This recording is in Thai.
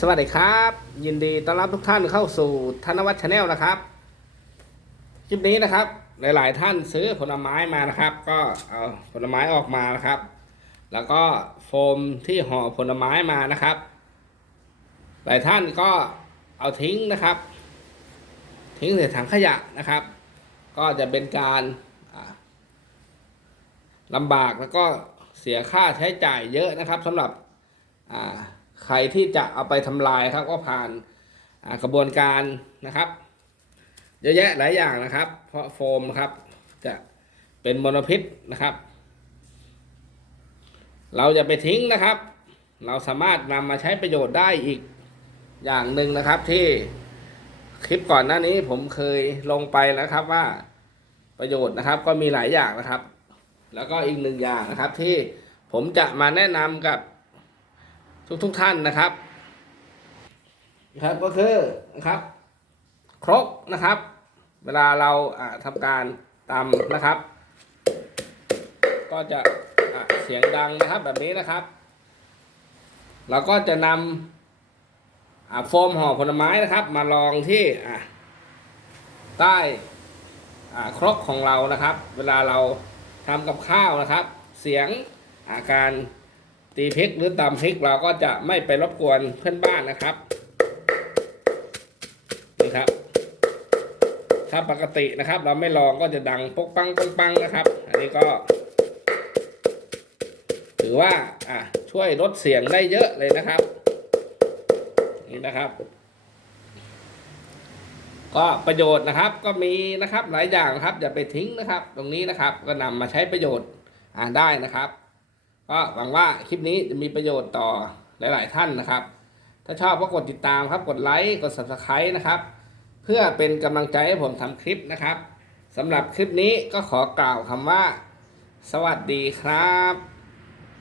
สวัสดีครับ ยินดีต้อนรับทุกท่านเข้าสู่ธนวัฒน์ชาแนลนะครับคลิปนี้นะครับ หลาย ๆ ท่านซื้อผลไม้มานะครับ ก็เอาผลไม้ออกมานะครับ แล้วก็โฟมที่ห่อผลไม้มานะครับ หลายท่านก็เอาทิ้งนะครับ ทิ้งใส่ถังขยะนะครับ ก็จะเป็นการลำบากแล้วก็เสียค่าใช้จ่ายเยอะนะครับสำหรับอ่า ใครที่จะเอาไปทำลายครับก็ผ่านกระบวนการนะครับเยอะแยะหลายอย่างนะครับ เพราะโฟมครับจะเป็นมลพิษนะครับ เราจะไปทิ้งนะครับ เราสามารถนำมาใช้ประโยชน์ได้อีกอย่างหนึ่งนะครับที่คลิปก่อนหน้านี้ผมเคยลงไปแล้วครับว่าประโยชน์นะครับก็มีหลายอย่างนะครับ แล้วก็อีกหนึ่งอย่างนะครับที่ผมจะมาแนะนำกับ ทุกทุกๆท่านนะครับนะครับก็คือนะครับ ครกนะครับ เวลาเราอ่าทำการตำนะครับ ก็จะอะเสียงดังนะครับแบบนี้นะครับ เราก็จะนำอ่าโฟมห่อผลไม้นะครับ มาลองที่อะใต้อ่าครกของเรานะครับ เวลาเราทำกับข้าวนะครับ เสียงอาการ ตีพริกหรือตำพริกเราก็จะไม่ไปรบกวนเพื่อนบ้านนะครับนี่ครับ ถ้าปกตินะครับ เราไม่ลองก็จะดังปกปังปงปังนะครับ อันนี้ก็ ถือว่าอะช่วยลดเสียงได้เยอะเลยนะครับ นี่นะครับ ก็ประโยชน์นะครับ ก็มีนะครับหลายอย่างครับอย่าไปทิ้งนะครับ ตรงนี้นะครับ ก็นำมาใช้ประโยชน์อ่าได้นะครับ ก็หวังว่าคลิปนี้จะมีประโยชน์ต่อหลาย ๆ ท่านนะครับ ถ้าชอบก็กดติดตามครับ กดไลค์ กด subscribe นะครับ เพื่อเป็นกำลังใจให้ผมทำคลิปนะครับสำหรับคลิปนี้ก็ขอกล่าวคำว่า สวัสดีครับ